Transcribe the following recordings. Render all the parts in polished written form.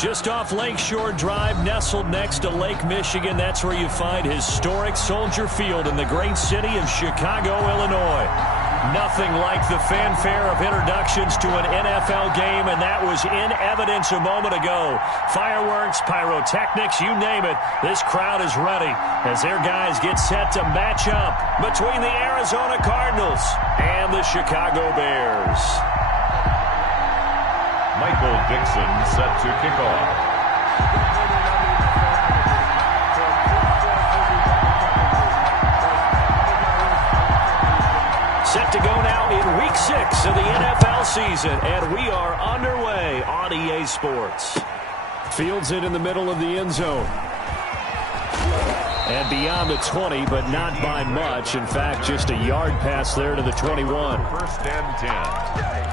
Just off Lakeshore Drive, nestled next to Lake Michigan. That's where you find historic Soldier Field in the great city of Chicago, Illinois. Nothing like the fanfare of introductions to an NFL game, and that was in evidence a moment ago. Fireworks, pyrotechnics, you name it. This crowd is ready as their guys get set to match up between the Arizona Cardinals and the Chicago Bears. Michael Dixon set to kick off. Set to go now in Week 6 of the NFL season, and we are underway on EA Sports. Fields it in the middle of the end zone. And beyond the 20, but not by much. In fact, just a yard pass there to the 21. First and 10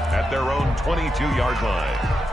at their own 22-yard line.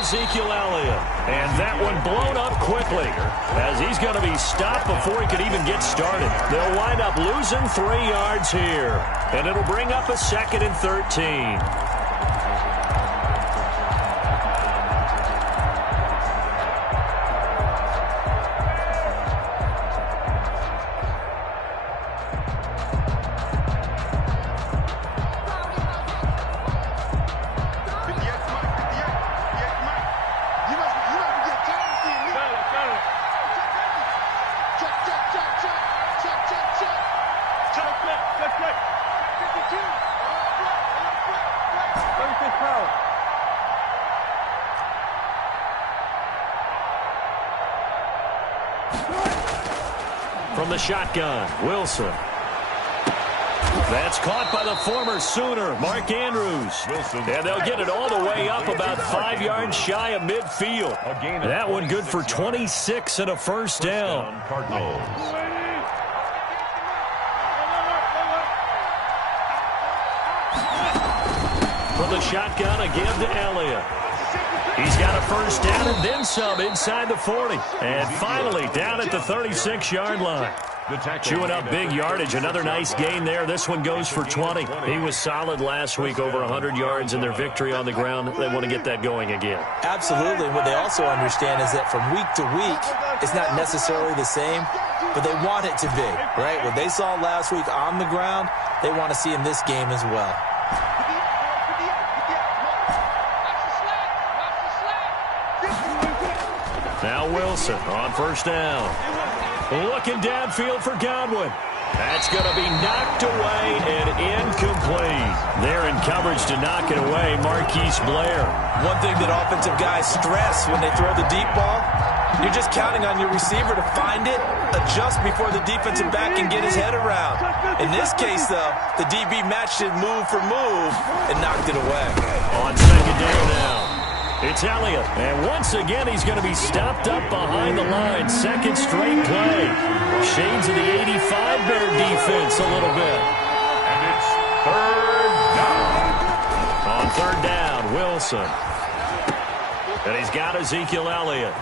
Ezekiel Elliott, and that one blown up quickly as he's going to be stopped before he could even get started. They'll wind up losing 3 yards here, and it'll bring up a 2nd and 13. From the shotgun, Wilson. That's caught by the former Sooner, Mark Andrews. And they'll get it all the way up about 5 yards shy of midfield. That one good for 26 and a first down. Cardinals. From the shotgun again to Elliott. He's got a first down and then some inside the 40. And finally down at the 36-yard line. Chewing up big yardage. Another nice gain there. This one goes for 20. He was solid last week, over 100 yards in their victory on the ground. They want to get that going again. Absolutely. What they also understand is that from week to week, it's not necessarily the same, but they want it to be, right? What they saw last week on the ground, they want to see in this game as well. Now Wilson on first down. Looking downfield for Godwin. That's going to be knocked away and incomplete. They're in coverage to knock it away, Marquise Blair. One thing that offensive guys stress when they throw the deep ball, you're just counting on your receiver to find it, adjust before the defensive back can get his head around. In this case, though, the DB matched it move for move and knocked it away. On second down now. It's Elliott, and once again he's going to be stopped up behind the line. Second straight play. Shades of the 85 Bear defense a little bit. And it's third down. On third down, Wilson. And he's got Ezekiel Elliott.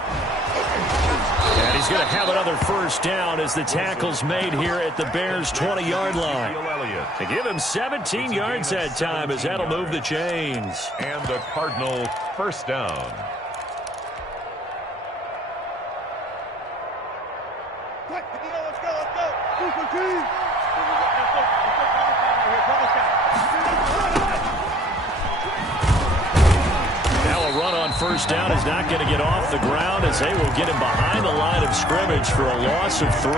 And he's going to have another first down as the tackle's made here at the Bears' 20-yard line. To give him 17 yards that time as that'll move the chains. And the Cardinal first down. First down is not going to get off the ground as they will get him behind the line of scrimmage for a loss of 3.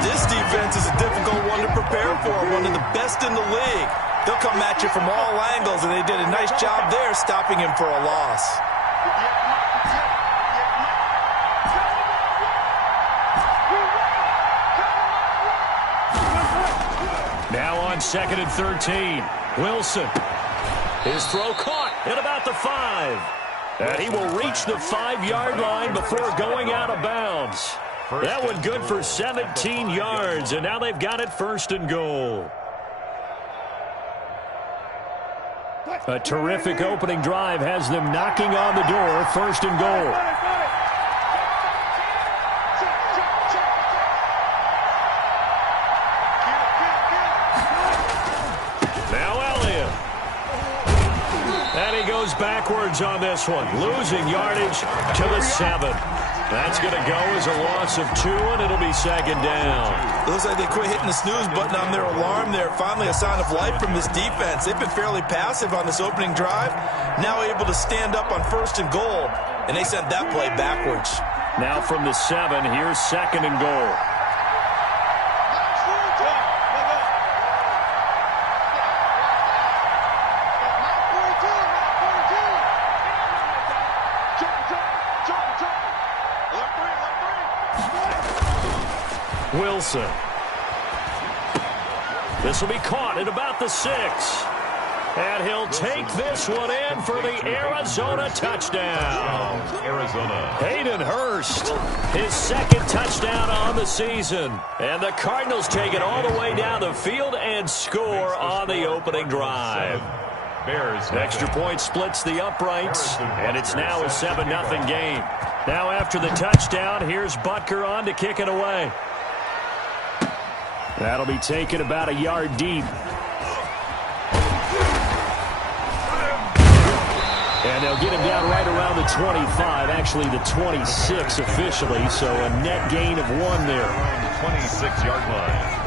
This defense is a difficult one to prepare for, one of the best in the league. They'll come at you from all angles, and they did a nice job there stopping him for a loss. Now on second and 13, Wilson. His throw caught at about the 5. And he will reach the 5-yard line before going out of bounds. That one good for 17 yards, and now they've got it 1st and goal. A terrific opening drive has them knocking on the door, 1st and goal. Goes backwards on this one, losing yardage to the 7. That's going to go as a loss of 2, and it'll be 2nd down. Looks like they quit hitting the snooze button on their alarm there. Finally a sign of life from this defense. They've been fairly passive on this opening drive. Now able to stand up on 1st and goal, and they sent that play backwards. Now from the 7, here's 2nd and goal. Wilson. This will be caught at about the 6. And he'll take this one in for the Arizona touchdown. Arizona. Hayden Hurst, his 2nd touchdown on the season. And the Cardinals take it all the way down the field and score on the opening drive. Extra point splits the uprights, and it's now a 7-0 game. Now after the touchdown, here's Butker on to kick it away. That'll be taken about a yard deep. And they'll get him down right around the 25, actually the 26 officially, so a net gain of 1 there. 26-yard line.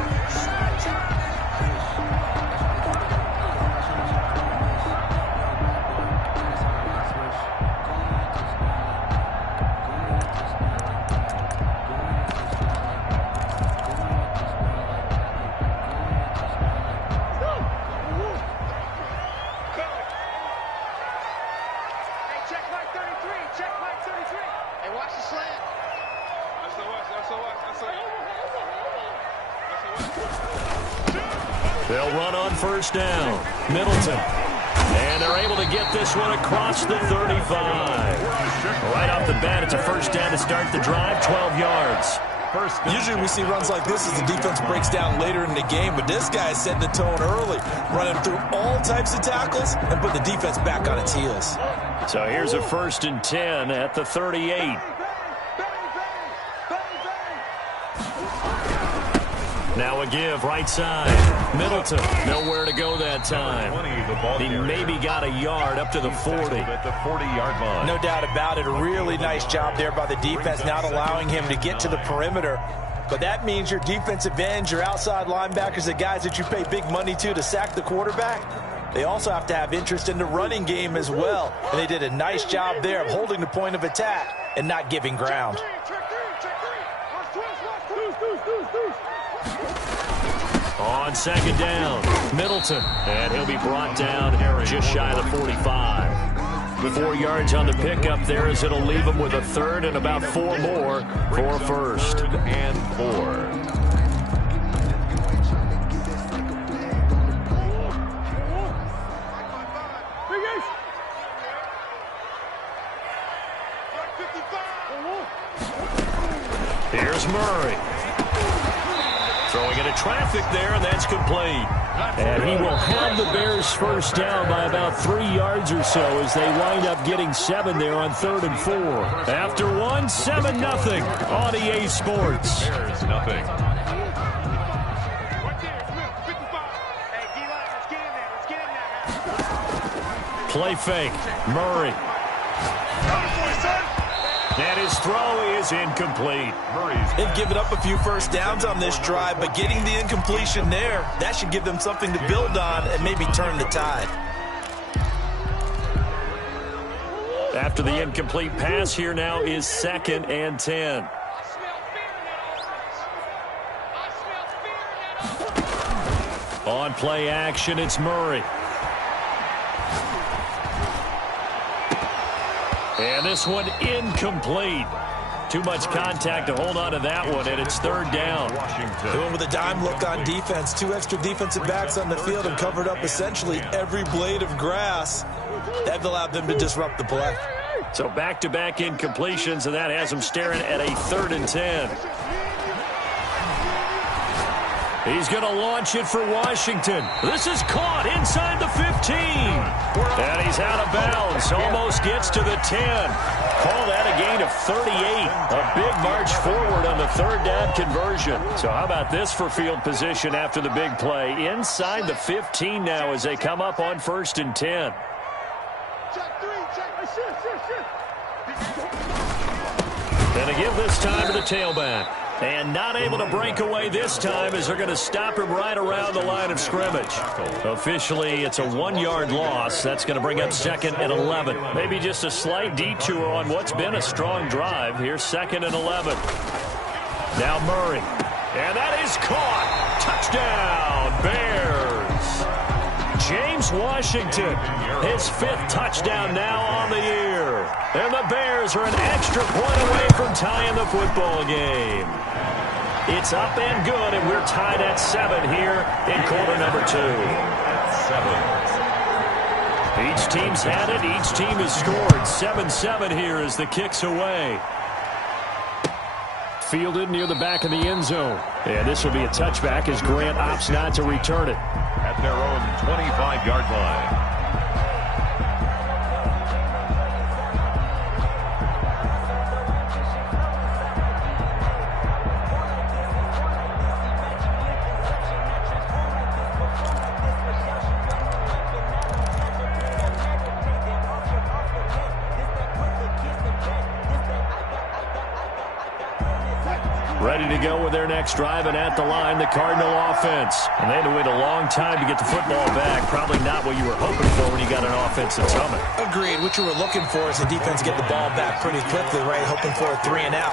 They'll run on 1st down. Middleton. And they're able to get this one across the 35. Right off the bat, it's a 1st down to start the drive, 12 yards. Usually we see runs like this as the defense breaks down later in the game, but this guy is setting the tone early, running through all types of tackles and put the defense back on its heels. So here's a 1st and 10 at the 38. Now a give, right side. Middleton, nowhere to go that time. He maybe got a yard up to the 40. At the 40-yard line. No doubt about it. A really nice job there by the defense, not allowing him to get to the perimeter. But that means your defensive ends, your outside linebackers, the guys that you pay big money to sack the quarterback, they also have to have interest in the running game as well. And they did a nice job there of holding the point of attack and not giving ground. On 2nd down, Middleton, and he'll be brought down just shy of the 45. 4 yards on the pickup there as it'll leave him with a 3rd and about 4 more for a 1st. And 4. Here's Murray. Throwing into traffic there, and that's complete. And he will have the Bears 1st down by about 3 yards or so as they wind up getting 7 there on 3rd and 4. After 1, 7-0 on EA Sports. Bears nothing. Play fake. Murray. And his throw is incomplete. They've given up a few 1st downs on this drive, but getting the incompletion there, that should give them something to build on and maybe turn the tide. After the incomplete pass, here now is 2nd and 10. On play action, it's Murray. And this one incomplete. Too much contact to hold on to that one, and it's 3rd down. They went with a dime look on defense. 2 extra defensive backs on the field and covered up essentially every blade of grass. That allowed them to disrupt the play. So back-to-back incompletions, and that has him staring at a 3rd and 10. He's going to launch it for Washington. This is caught inside the 15. And he's out of bounds. Almost gets to the 10. Call that a gain of 38. A big march forward on the 3rd down conversion. So how about this for field position after the big play? Inside the 15 now as they come up on 1st and 10. And a give this time to the tailback. And not able to break away this time as they're going to stop him right around the line of scrimmage. Officially, it's a 1-yard loss. That's going to bring up 2nd and 11. Maybe just a slight detour on what's been a strong drive. Here's 2nd and 11. Now Murray. And that is caught. Touchdown, Bears. James Washington, his 5th touchdown now on the year. And the Bears are an extra point away from tying the football game. It's up and good, and we're tied at 7 here in quarter number 2. 7. Each team's had it. Each team has scored. 7-7 here as the kick's away. Fielded near the back of the end zone. And this will be a touchback as Grant opts not to return it. At their own 25-yard line. Ready to go with their next drive, and at the line, the Cardinal offense. And they had to wait a long time to get the football back. Probably not what you were hoping for when you got an offense that's humming. Agreed. What you were looking for is the defense get the ball back pretty quickly, right? Hoping for a 3 and out.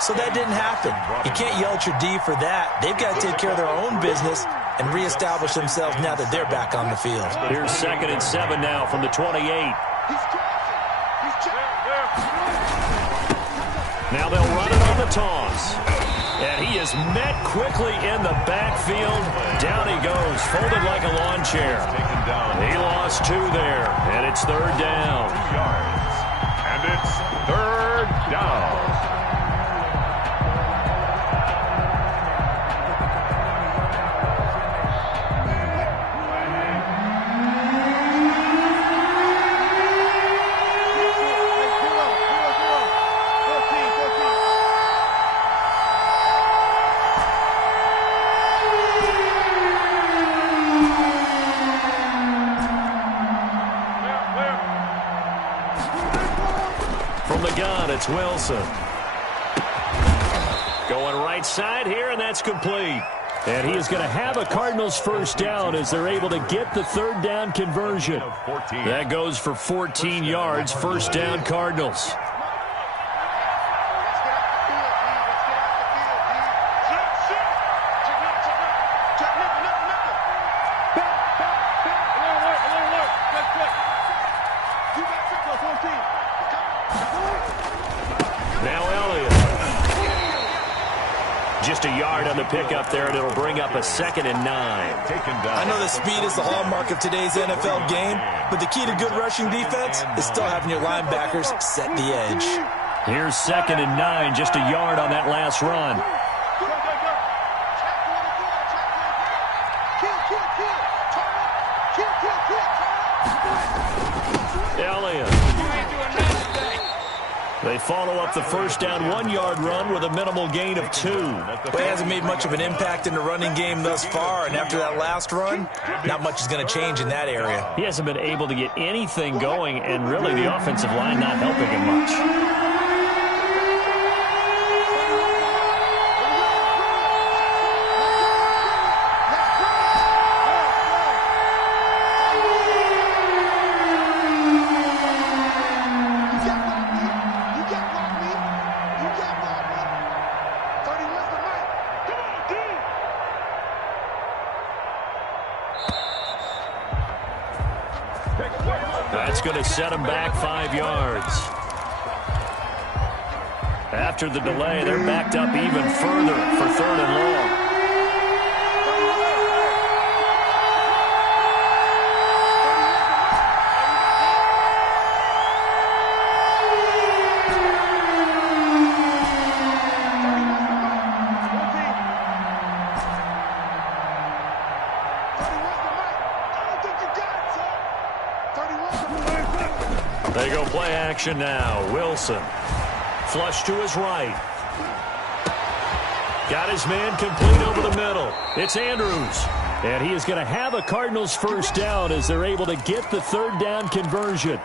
So that didn't happen. You can't yell at your D for that. They've got to take care of their own business and reestablish themselves now that they're back on the field. Here's 2nd and 7 now from the 28. Now they'll run it on the toss. And he is met quickly in the backfield. Down he goes, folded like a lawn chair. He lost 2 there, and it's 3rd down. 2 yards. And it's 3rd down. It's Wilson. Going right side here, and that's complete. And he is going to have a Cardinals 1st down as they're able to get the 3rd down conversion. That goes for 14 yards, 1st down Cardinals. Just a yard on the pickup there, and it'll bring up a 2nd and 9. I know the speed is the hallmark of today's NFL game, but the key to good rushing defense is still having your linebackers set the edge. Here's 2nd and 9, just a yard on that last run. Elliott. They follow up the 1st down 1-yard run with a minimal gain of 2. But he hasn't made much of an impact in the running game thus far, and after that last run, not much is going to change in that area. He hasn't been able to get anything going, and really the offensive line not helping him much. That's going to set him back 5 yards. After the delay, they're backed up even further for 3rd and long. play action now. Wilson. Flush to his right. Got his man complete over the middle. It's Andrews. And he is going to have a Cardinals first down as they're able to get the third down conversion.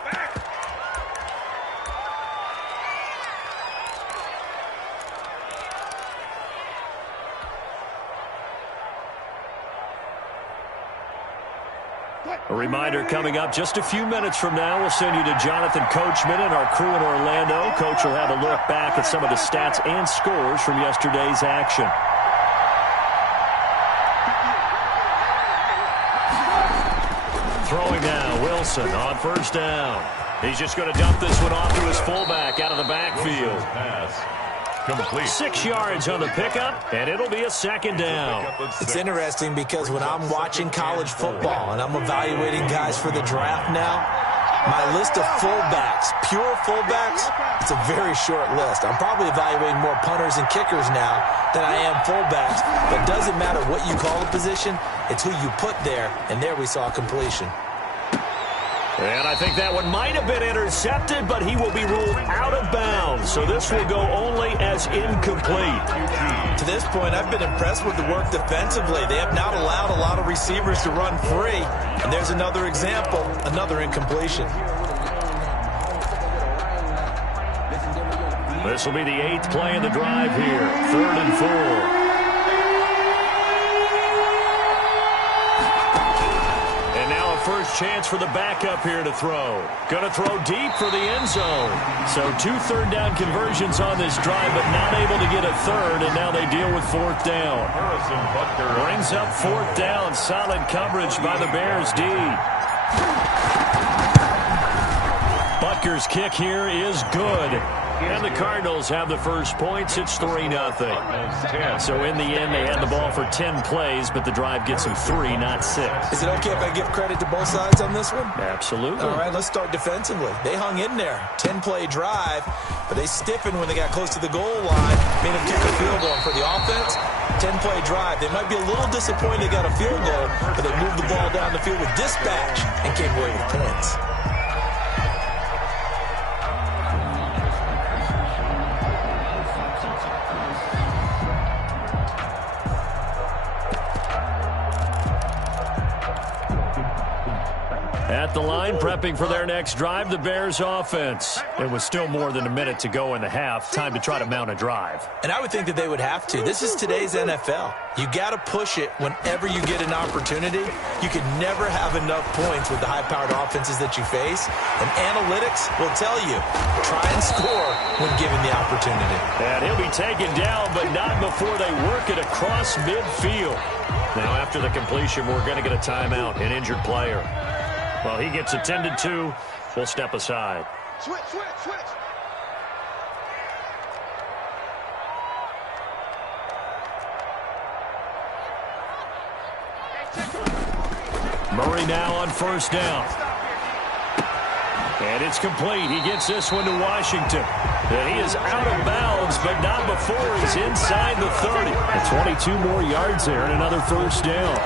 A reminder coming up just a few minutes from now, we'll send you to Jonathan Coachman and our crew in Orlando. Coach will have a look back at some of the stats and scores from yesterday's action. Throwing now, Wilson on first down. He's just going to dump this one off to his fullback out of the backfield. Complete. 6 yards on the pickup, and it'll be a second down. It's interesting because when I'm watching college football and I'm evaluating guys for the draft now, my list of fullbacks, pure fullbacks, it's a very short list. I'm probably evaluating more punters and kickers now than I am fullbacks, but it doesn't matter what you call a position, it's who you put there, and there we saw completion. And I think that one might have been intercepted, but he will be ruled out of bounds. So this will go only as incomplete. To this point, I've been impressed with the work defensively. They have not allowed a lot of receivers to run free. And there's another example, another incompletion. This will be the 8th play in the drive here. 3rd and 4. First chance for the backup here to throw. Going to throw deep for the end zone. So 2 third down conversions on this drive, but not able to get a third, and now they deal with 4th down. Brings up 4th down. Solid coverage by the Bears D. Butker's kick here is good. And the Cardinals have the first points. It's 3-0. So in the end, they had the ball for 10 plays, but the drive gets them 3, not 6. Is it okay if I give credit to both sides on this one? Absolutely. All right, let's start defensively. They hung in there. 10-play drive, but they stiffened when they got close to the goal line, made them kick a field goal. For the offense, 10-play drive. They might be a little disappointed they got a field goal, but they moved the ball down the field with dispatch and came away with points. At the line, prepping for their next drive, the Bears offense. It was still more than a minute to go in the half. Time to try to mount a drive. And I would think that they would have to. This is today's NFL. You got to push it whenever you get an opportunity. You can never have enough points with the high-powered offenses that you face. And analytics will tell you, try and score when given the opportunity. And he'll be taken down, but not before they work it across midfield. Now, after the completion, we're going to get a timeout, an injured player. Well, he gets attended to. We'll step aside. Switch. Murray now on first down. And it's complete. He gets this one to Washington. And he is out of bounds, but not before he's inside the 30. And 22 more yards there and another first down.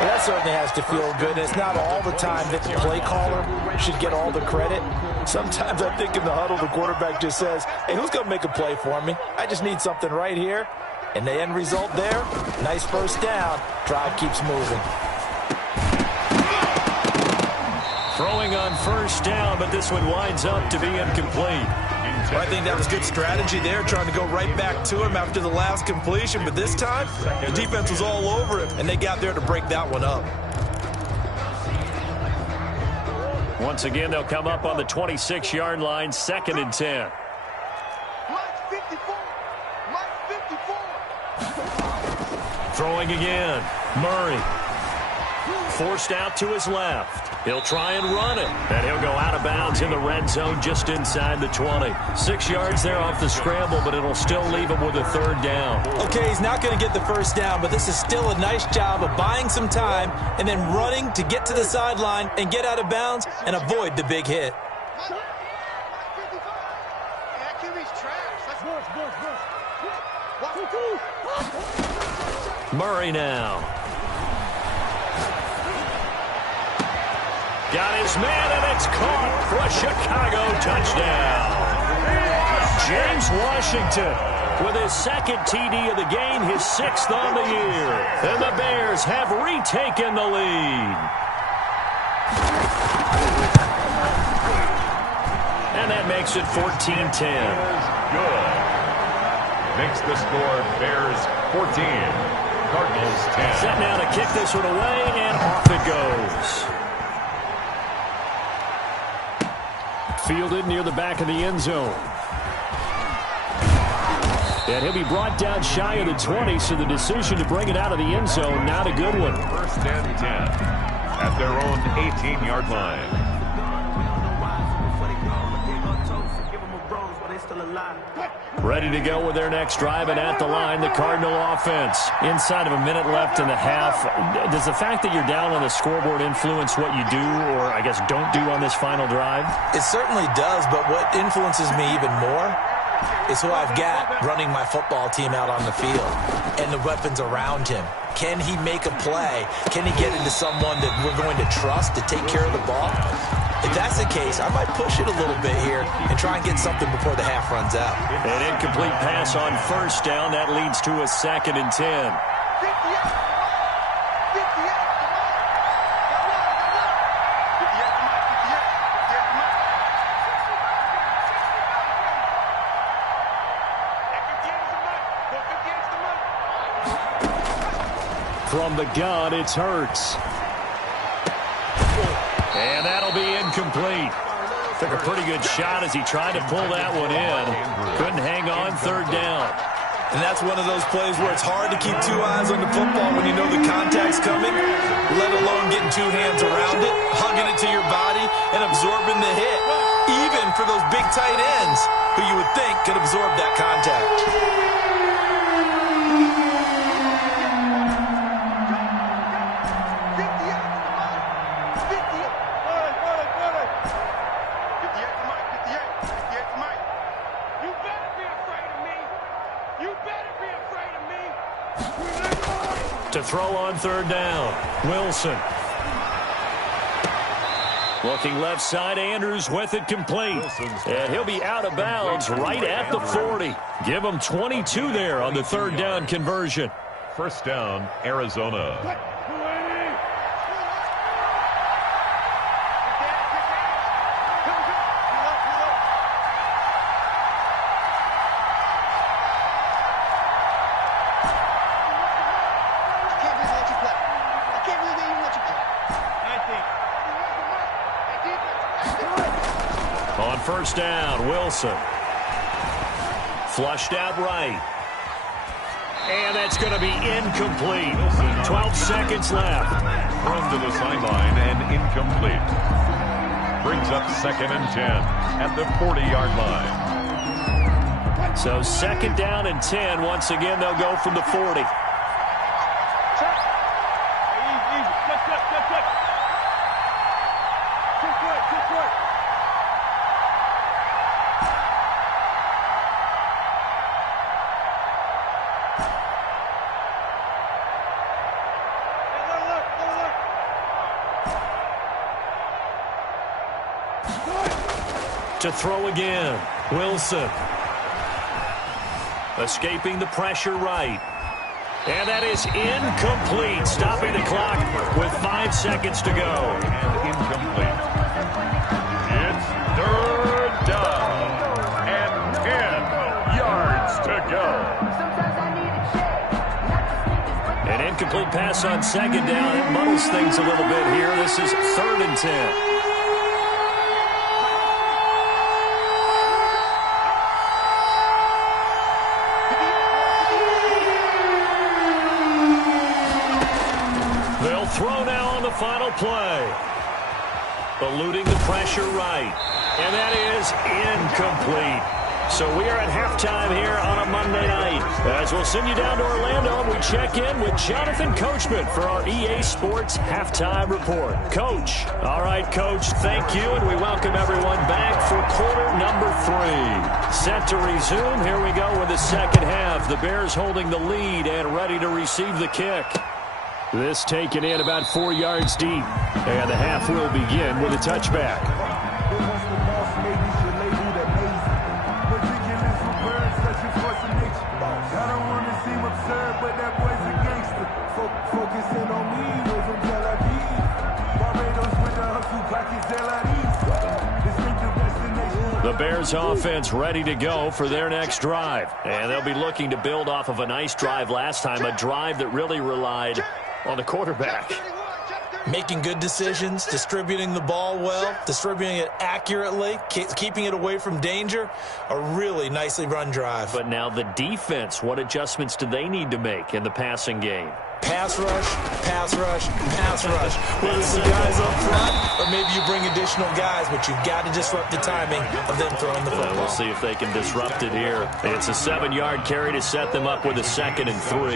Well, that certainly has to feel good. It's not all the time that the play caller should get all the credit. Sometimes I think in the huddle, the quarterback just says, hey, who's going to make a play for me? I just need something right here. And the end result there, nice first down. Drive keeps moving. Throwing on first down, but this one winds up to be incomplete. Well, I think that was good strategy there, trying to go right back to him after the last completion. But this time, the defense was all over him, and they got there to break that one up. Once again, they'll come up on the 26-yard line, 2nd and 10. Throwing again, Murray. Forced out to his left. He'll try and run it. And he'll go out of bounds in the red zone just inside the 20. 6 yards there off the scramble, but it'll still leave him with a third down. Okay, he's not going to get the first down, but this is still a nice job of buying some time and then running to get to the sideline and get out of bounds and avoid the big hit. Murray now. Got his man, and it's caught for a Chicago touchdown. James Washington with his second TD of the game, his 6th on the year. And the Bears have retaken the lead. And that makes it 14-10. Good. Makes the score Bears 14, Cardinals 10. Set now to kick this one away, and off it goes. Fielded near the back of the end zone. And he'll be brought down shy of the 20, so the decision to bring it out of the end zone, not a good one. 1st and 10 at their own 18-yard line. Ready to go with their next drive, and at the line, the Cardinal offense. Inside of a minute left in the half, does the fact that you're down on the scoreboard influence what you do, or I guess don't do on this final drive? It certainly does, but what influences me even more is who I've got running my football team out on the field and the weapons around him. Can he make a play? Can he get into someone that we're going to trust to take care of the ball? If that's the case, I might push it a little bit here and try and get something before the half runs out. An incomplete pass on 1st down. That leads to a 2nd and 10. From the gun, it's Hurts. And that'll be incomplete. Took a pretty good shot as he tried to pull that one in. Couldn't hang on 3rd down. And that's one of those plays where it's hard to keep 2 eyes on the football when you know the contact's coming, let alone getting 2 hands around it, hugging it to your body, and absorbing the hit, even for those big tight ends who you would think could absorb that contact. To throw on 3rd down, Wilson. Looking left side, Andrews with it complete. And he'll be out of bounds right at the 40. Give him 22 there on the 3rd down conversion. 1st down, Arizona. On 1st down, Wilson. Flushed out right. And that's going to be incomplete. 12 seconds left. Run to the sideline and incomplete. Brings up 2nd and 10 at the 40-yard line. So 2nd down and 10. Once again, they'll go from the 40. To throw again, Wilson. Escaping the pressure right. And that is incomplete. Stopping the clock with 5 seconds to go. And incomplete. It's 3rd down and 10 yards to go. An incomplete pass on 2nd down. It muddles things a little bit here. This is 3rd and 10. Throw now on the final play. Eluding the pressure right. And that is incomplete. So we are at halftime here on a Monday night. As we'll send you down to Orlando, we check in with Jonathan Coachman for our EA Sports Halftime Report. Coach. All right, Coach, thank you, and we welcome everyone back for quarter number 3. Set to resume. Here we go with the second half. The Bears holding the lead and ready to receive the kick. This taken in about 4 yards deep. And the half will begin with a touchback. The Bears offense ready to go for their next drive. And they'll be looking to build off of a nice drive last time, a drive that really relied on the quarterback. Making good decisions, distributing the ball well, distributing it accurately, keeping it away from danger. A really nicely run drive. But now the defense, what adjustments do they need to make in the passing game? Pass rush, pass rush, pass rush. Whether it's the guys up front or maybe you bring additional guys, but you've got to disrupt the timing of them throwing the football. We'll see if they can disrupt it here. It's a 7-yard carry to set them up with a 2nd and 3.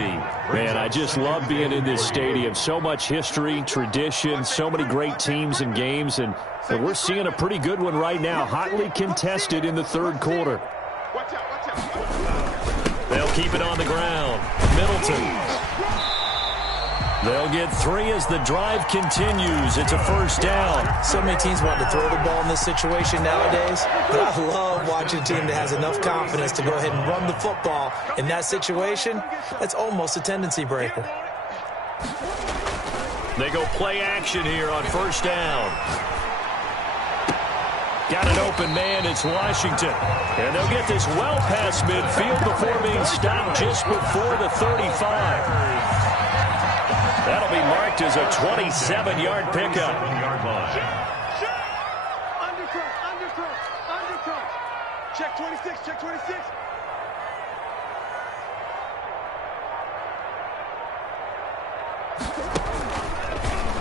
Man, I just love being in this stadium. So much history, tradition, so many great teams and games, and we're seeing a pretty good one right now, hotly contested in the 3rd quarter. They'll keep it on the ground. Middleton. They'll get 3 as the drive continues. It's a 1st down. So many teams want to throw the ball in this situation nowadays, but I love watching a team that has enough confidence to go ahead and run the football in that situation. That's almost a tendency breaker. They go play action here on 1st down. Got an open man. It's Washington. And they'll get this well past midfield before being stopped just before the 35. That'll be marked as a 27-yard pickup. Check 26, check 26.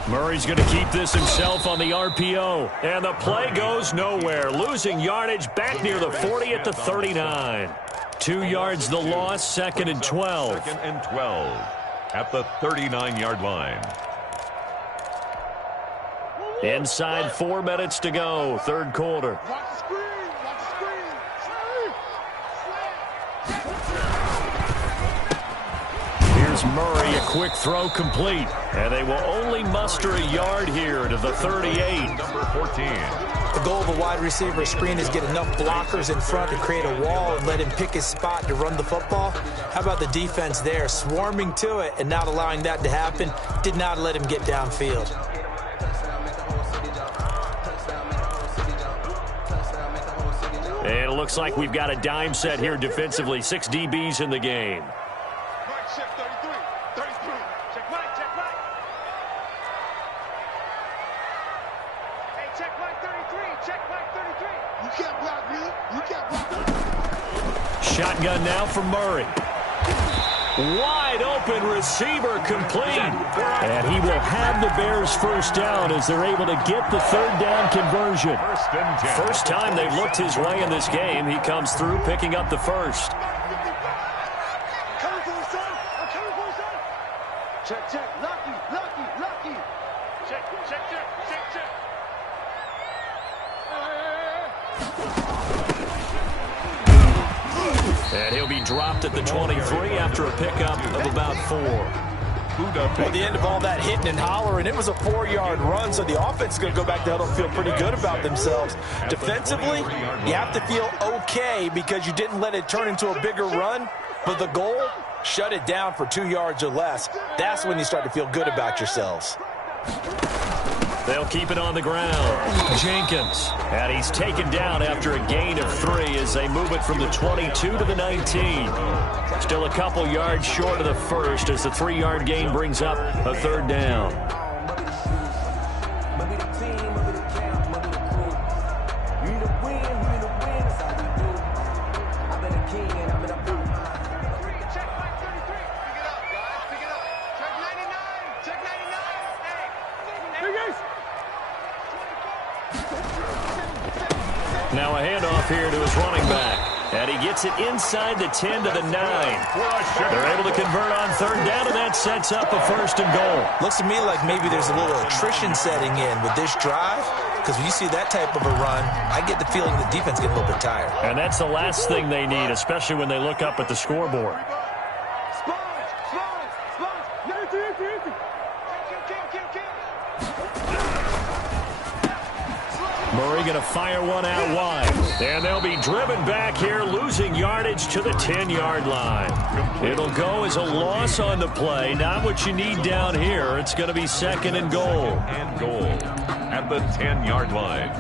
Murray's going to keep this himself on the RPO. And the play goes nowhere. Losing yardage back near the 40 at the 39. 2 yards the loss, 2nd and 12. 2nd and 12. At the 39-yard line. Inside 4 minutes to go, 3rd quarter. Watch the screen, watch the screen. Here's Murray, a quick throw complete. And they will only muster a yard here to the 38. Number 14. The goal of a wide receiver screen is get enough blockers in front to create a wall and let him pick his spot to run the football. How about the defense there, swarming to it and not allowing that to happen? Did not let him get downfield. And it looks like we've got a dime set here defensively. 6 DBs in the game. Check 33, 33. Check Mike, check Mike. Hey, check Mike 33, check Mike 33. You can't block me, you can't block me. Shotgun now for Murray. Wide open receiver complete. And he will have the Bears 1st down as they're able to get the 3rd down conversion. 1st and 10. First time they've looked his way in this game. He comes through picking up the 1st. Coming for the son, I'm coming for the son. Check, check, lucky, lucky, lucky. Check, check, check, check, check. And he'll be dropped at the 23 after a pickup of about 4. Well, the end of all that hitting and hollering, it was a 4-yard run, so the offense is going to go back to huddle and feel pretty good about themselves. Defensively, you have to feel okay because you didn't let it turn into a bigger run, but the goal, shut it down for 2 yards or less. That's when you start to feel good about yourselves. They'll keep it on the ground. Jenkins. And he's taken down after a gain of 3 as they move it from the 22 to the 19. Still a couple yards short of the 1st as the 3-yard gain brings up a 3rd down. Now a handoff here to his running back. And he gets it inside the 10 to the 9. They're able to convert on 3rd down, and that sets up a 1st and goal. Looks to me like maybe there's a little attrition setting in with this drive, because when you see that type of a run, I get the feeling the defense gets a little bit tired. And that's the last thing they need, especially when they look up at the scoreboard. Murray going to fire one out wide. And they'll be driven back here, losing yardage to the 10-yard line. It'll go as a loss on the play. Not what you need down here. It's going to be second and goal. And goal at the 10-yard line.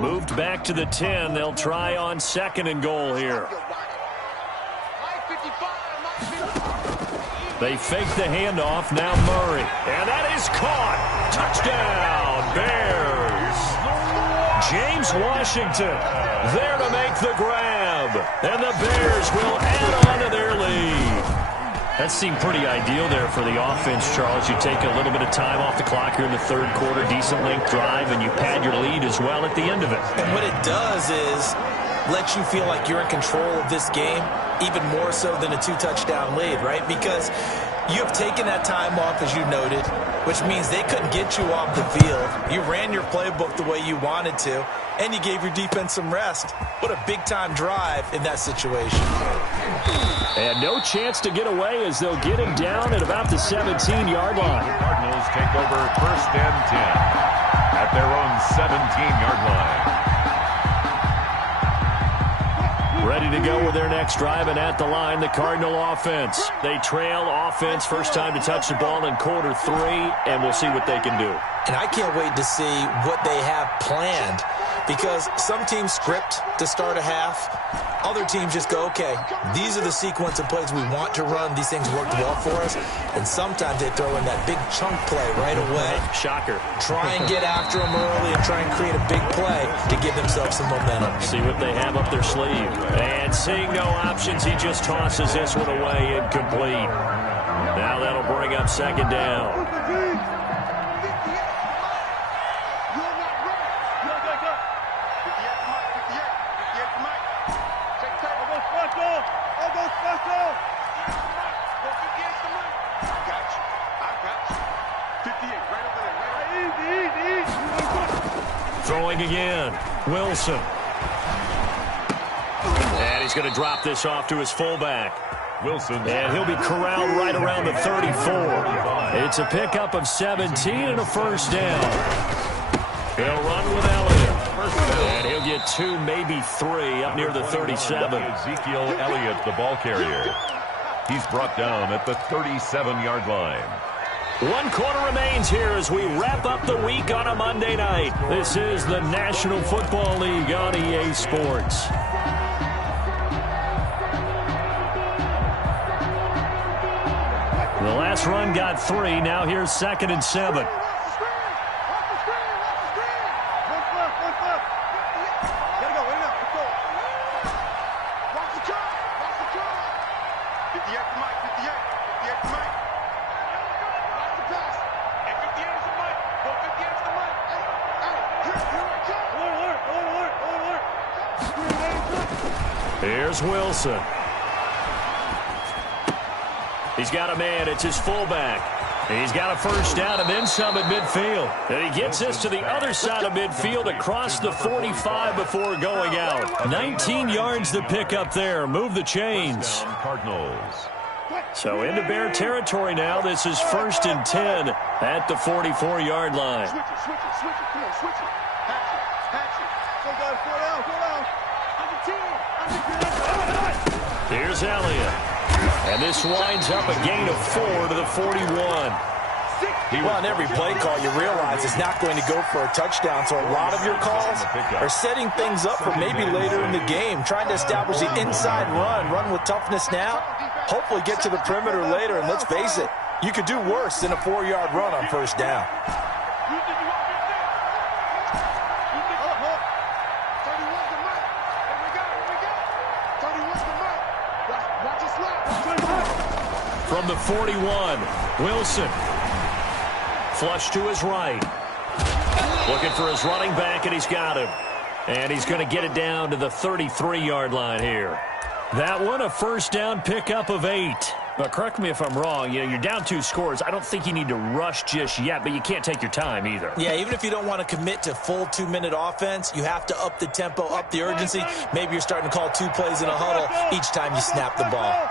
Moved back to the 10. They'll try on second and goal here. They fake the handoff. Now Murray. And that is caught. Touchdown, Bears. James Washington there to make the grab. And the Bears will add on to their lead. That seemed pretty ideal there for the offense, Charles. You take a little bit of time off the clock here in the third quarter, decent length drive, and you pad your lead as well at the end of it. And what it does is let you feel like you're in control of this game, even more so than a 2-touchdown lead, right? Because you have taken that time off, as you noted, which means they couldn't get you off the field. You ran your playbook the way you wanted to, and you gave your defense some rest. What a big-time drive in that situation. And no chance to get away as they'll get him down at about the 17-yard line. Cardinals take over first and 10 at their own 17-yard line. Ready to go with their next drive, and at the line, the Cardinal offense. They trail offense, first time to touch the ball in quarter 3, and we'll see what they can do. And I can't wait to see what they have planned, because some teams script to start a half. Other teams just go, okay, these are the sequence of plays we want to run. These things worked well for us. And sometimes they throw in that big chunk play right away. Shocker. Try and get after them early and try and create a big play to give themselves some momentum. See what they have up their sleeve. And seeing no options, he just tosses this one away, incomplete. Now that'll bring up second down. Throwing again. Wilson. And he's going to drop this off to his fullback. Wilson. And he'll be corralled right around the 34. It's a pickup of 17 and a first down. He'll run with Elliott. And he'll get 2, maybe 3 up near the 37. Ezekiel Elliott, the ball carrier. He's brought down at the 37-yard line. 1 quarter remains here as we wrap up the week on a Monday night. This is the National Football League on EA Sports. The last run got 3. Now here's 2nd and 7. Here's Wilson. He's got a man. It's his fullback. He's got a first down and then some at midfield. And he gets this to the other side of midfield across the 45 before going out. 19 yards to pick up there. Move the chains. Cardinals. So into Bear territory now. This is 1st and 10 at the 44-yard line. Switch it. Come on, switch it. Hatch it. Go down, go down. Here's Elliott. And this winds up a gain of 4 to the 41. Well, on every play call, you realize it's not going to go for a touchdown, so a lot of your calls are setting things up for maybe later in the game, trying to establish the inside run with toughness now, hopefully get to the perimeter later, and let's face it, you could do worse than a 4-yard run on first down. From the 41, Wilson. Flush to his right. Looking for his running back, and he's got him. And he's going to get it down to the 33-yard line here. That one, a first down pickup of 8. But correct me if I'm wrong, you're down 2 scores. I don't think you need to rush just yet, but you can't take your time either. Yeah, even if you don't want to commit to full 2-minute offense, you have to up the tempo, up the urgency. Maybe you're starting to call 2 plays in a huddle each time you snap the ball.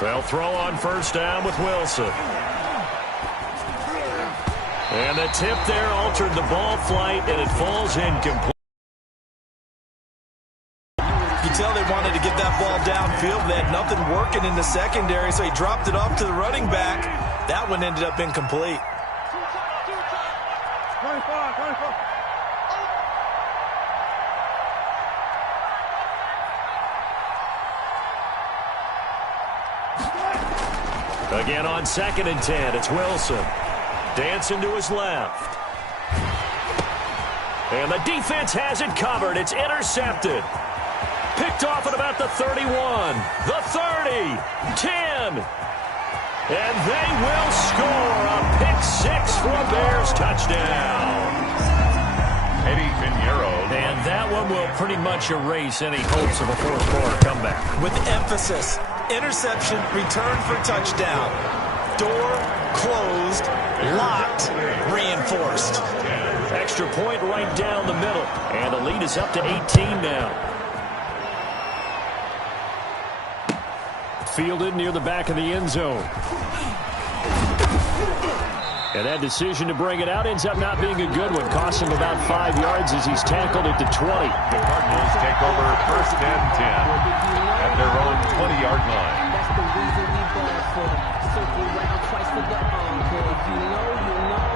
They'll throw on first down with Wilson. And the tip there altered the ball flight, and it falls incomplete. You tell they wanted to get that ball downfield. They had nothing working in the secondary, so he dropped it off to the running back. That one ended up incomplete. Again on 2nd and 10, it's Wilson. Dancing to his left. And the defense has it covered. It's intercepted. Picked off at about the 31, the 30, 10. And they will score a pick-6 for a Bears touchdown. Eddie Pinheiro. And that one will pretty much erase any hopes of a fourth-quarter comeback. With emphasis, interception, return for touchdown. Door closed, locked, reinforced. Extra point right down the middle. And the lead is up to 18 now. Fielded near the back of the end zone. And that decision to bring it out ends up not being a good one. Costs him about 5 yards as he's tackled at the 20. The Cardinals take over first and 10 at their own 20-yard line. That's the reason we ball for. Circle round twice for the encore. If you know, you know.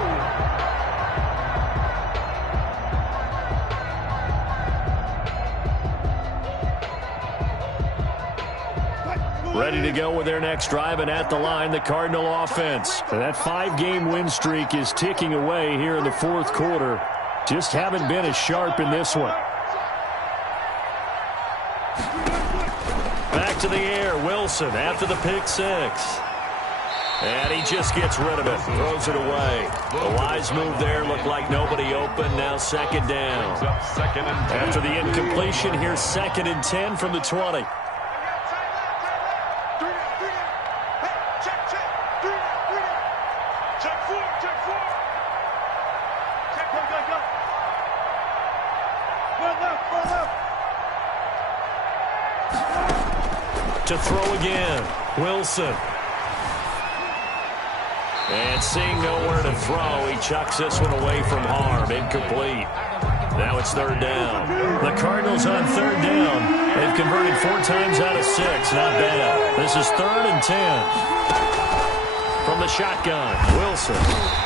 Ready to go with their next drive, and at the line, the Cardinal offense. And that 5-game win streak is ticking away here in the fourth quarter. Just haven't been as sharp in this one. Back to the air, Wilson after the pick-6. And he just gets rid of it, throws it away. A wise move there, looked like nobody open, now 2nd down. After the incompletion, here's 2nd and 10 from the 20. To throw again, Wilson. And seeing nowhere to throw, he chucks this one away from harm. Incomplete. Now it's 3rd down. The Cardinals on 3rd down. They've converted 4 times out of 6. Not bad. This is 3rd and 10. From the shotgun, Wilson.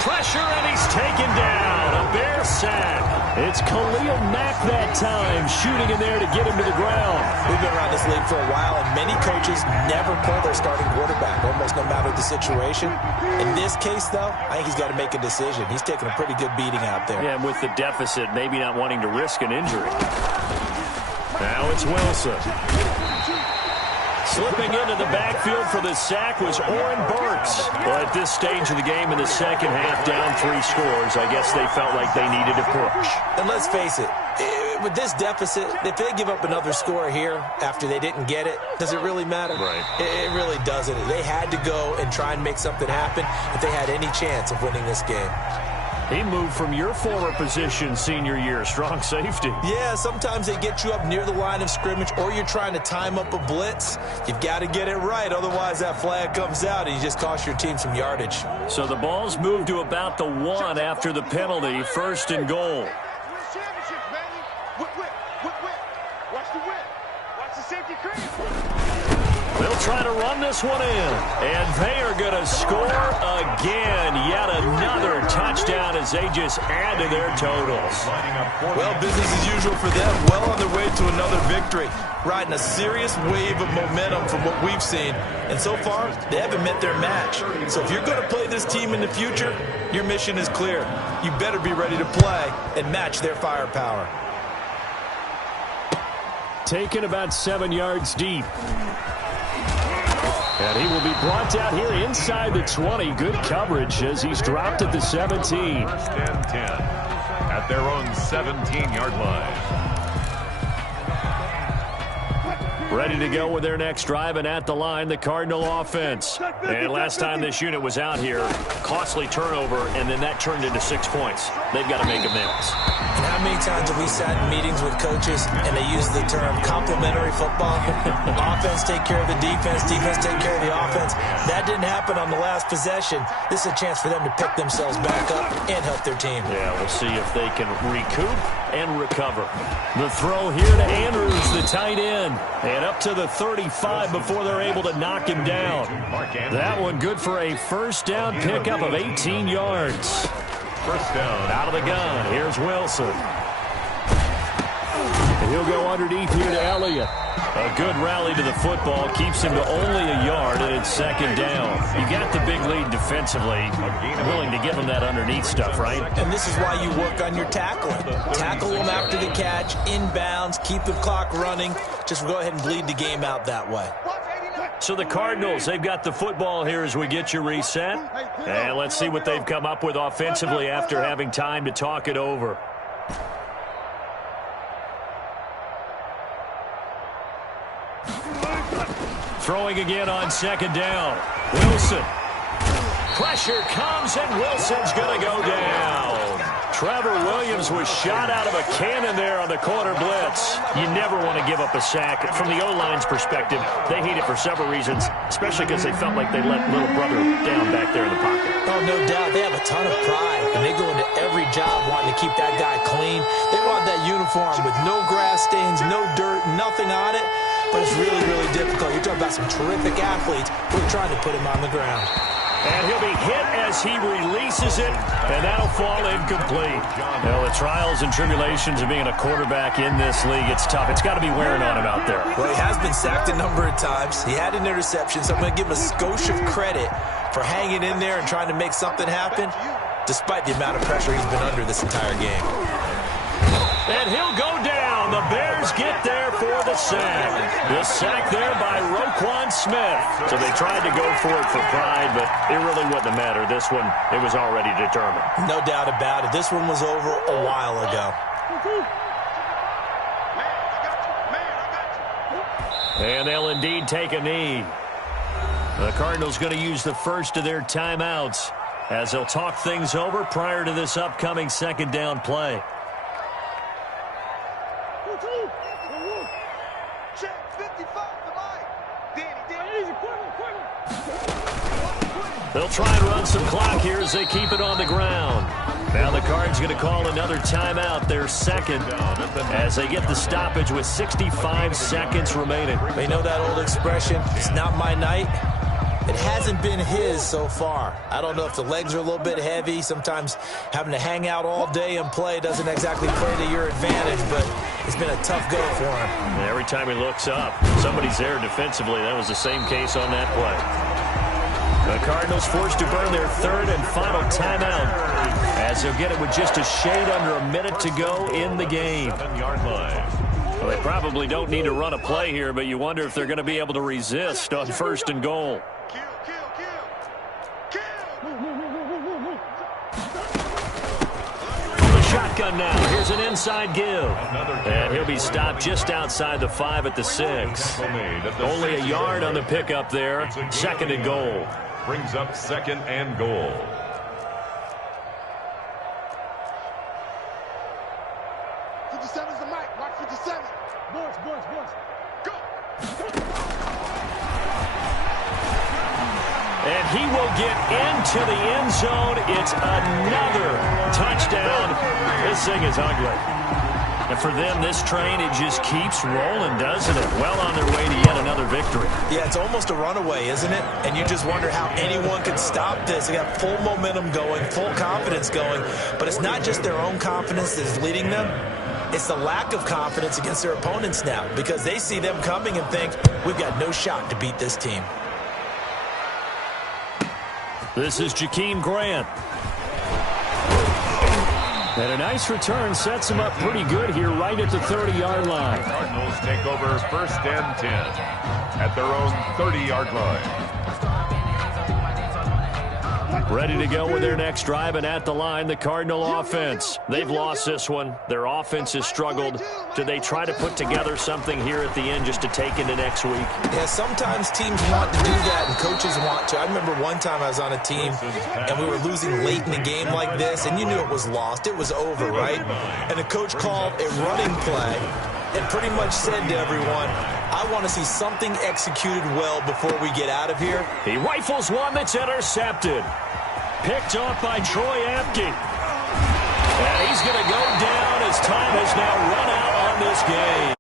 Pressure, and he's taken down. A Bear sack. It's Khalil Mack that time, shooting in there to get him to the ground. We've been around this league for a while, and many coaches never pull their starting quarterback, almost no matter the situation. In this case, though, I think he's got to make a decision. He's taking a pretty good beating out there. Yeah, and with the deficit, maybe not wanting to risk an injury. Now it's Wilson. Slipping into the backfield for the sack was Oren Burks. Well, at this stage of the game in the second half, down 3 scores, I guess they felt like they needed a push. And let's face it, with this deficit, if they give up another score here after they didn't get it, does it really matter? Right. It really doesn't. They had to go and try and make something happen if they had any chance of winning this game. He moved from your former position senior year, strong safety. Yeah, sometimes they get you up near the line of scrimmage, or you're trying to time up a blitz. You've got to get it right, otherwise that flag comes out and you just cost your team some yardage. So the ball's moved to about the 1 after the penalty, 1st and goal. Watch the whip. Watch the safety cream. They'll try to run this one in, and they are going to score again. Yet another touchdown as they just add to their totals. Well, business as usual for them. Well on their way to another victory. Riding a serious wave of momentum from what we've seen. And so far, they haven't met their match. So if you're going to play this team in the future, your mission is clear. You better be ready to play and match their firepower. Taken about 7 yards deep. And he will be brought down here inside the 20. Good coverage as he's dropped at the 17. First and 10 at their own 17-yard line. Ready to go with their next drive, and at the line, the Cardinal offense. And last time this unit was out here, costly turnover, and then that turned into 6 points. They've got to make amends. And how many times have we sat in meetings with coaches and they use the term complementary football? Offense take care of the defense, defense take care of the offense. That didn't happen on the last possession. This is a chance for them to pick themselves back up and help their team. Yeah, we'll see if they can recoup and recover. The throw here to Andrews, the tight end. And up to the 35 before they're able to knock him down. That one good for a first down pickup of 18 yards. First down. Out of the gun, here's Wilson. And he'll go underneath here to Elliott. A good rally to the football keeps him to only a yard, and it's second down. You got the big lead defensively. Willing to give him that underneath stuff, right? And this is why you work on your tackling. Tackle them after the catch, inbounds, keep the clock running. Just go ahead and bleed the game out that way. So the Cardinals, they've got the football here as we get you reset. And let's see what they've come up with offensively after having time to talk it over. Throwing again on second down. Wilson. Pressure comes, and Wilson's going to go down. Trevor Williams was shot out of a cannon there on the corner blitz. You never want to give up a sack. From the O-line's perspective, they hate it for several reasons, especially because they felt like they let little brother down back there in the pocket. Oh, no doubt. They have a ton of pride, and they go into every job wanting to keep that guy clean. They want that uniform with no grass stains, no dirt, nothing on it. But it's really, really difficult. You're talking about some terrific athletes who are trying to put him on the ground. And he'll be hit as he releases it, and that'll fall incomplete. Well, the trials and tribulations of being a quarterback in this league, it's tough. It's got to be wearing on him out there. Well, he has been sacked a number of times. He had an interception, so I'm going to give him a skosh of credit for hanging in there and trying to make something happen, despite the amount of pressure he's been under this entire game. And he'll go down. The Bears get there for the sack. The sack there by Roquan Smith. So they tried to go for it for pride, but it really wouldn't have mattered. This one, it was already determined. No doubt about it. This one was over a while ago. And they'll indeed take a knee. The Cardinals going to use the first of their timeouts as they'll talk things over prior to this upcoming second down play. They'll try and run some clock here as they keep it on the ground. Now the Cards going to call another timeout, their second, as they get the stoppage with 65 seconds remaining. They know that old expression, it's not my night. It hasn't been his so far. I don't know if the legs are a little bit heavy. Sometimes having to hang out all day and play doesn't exactly play to your advantage, but it's been a tough go for him. Every time he looks up, somebody's there defensively. That was the same case on that play. The Cardinals forced to burn their third and final timeout as they'll get it with just a shade under a minute to go in the game. 7-yard line. Well, they probably don't need to run a play here, but you wonder if they're going to be able to resist on first and goal. Shotgun now. Here's an inside give. And he'll be stopped just outside the 5 at the 6. Only a yard on the pickup there. Second and goal. Brings up second and goal. '57's the mic. Watch 57. Boys. Go. And he will get into the end zone. It's another touchdown. This thing is ugly. And for them, this train, it just keeps rolling, doesn't it? Well on their way to yet another victory. Yeah, it's almost a runaway, isn't it? And you just wonder how anyone could stop this. They got full momentum going, full confidence going. But it's not just their own confidence that's leading them. It's the lack of confidence against their opponents now because they see them coming and think, we've got no shot to beat this team. This is Jakeem Grant. And a nice return sets him up pretty good here right at the 30-yard line. Cardinals take over first and 10 at their own 30-yard line. Ready to go with their next drive, and at the line, the Cardinal offense. They've lost this one. Their offense has struggled. Do they try to put together something here at the end just to take into next week? Yeah, sometimes teams want to do that, and coaches want to. I remember one time I was on a team, and we were losing late in the game like this, and you knew it was lost. It was over, right? And the coach called a running play and pretty much said to everyone, I want to see something executed well before we get out of here. He rifles one that's intercepted. Picked off by Troy Apke. And he's going to go down as time has now run out on this game.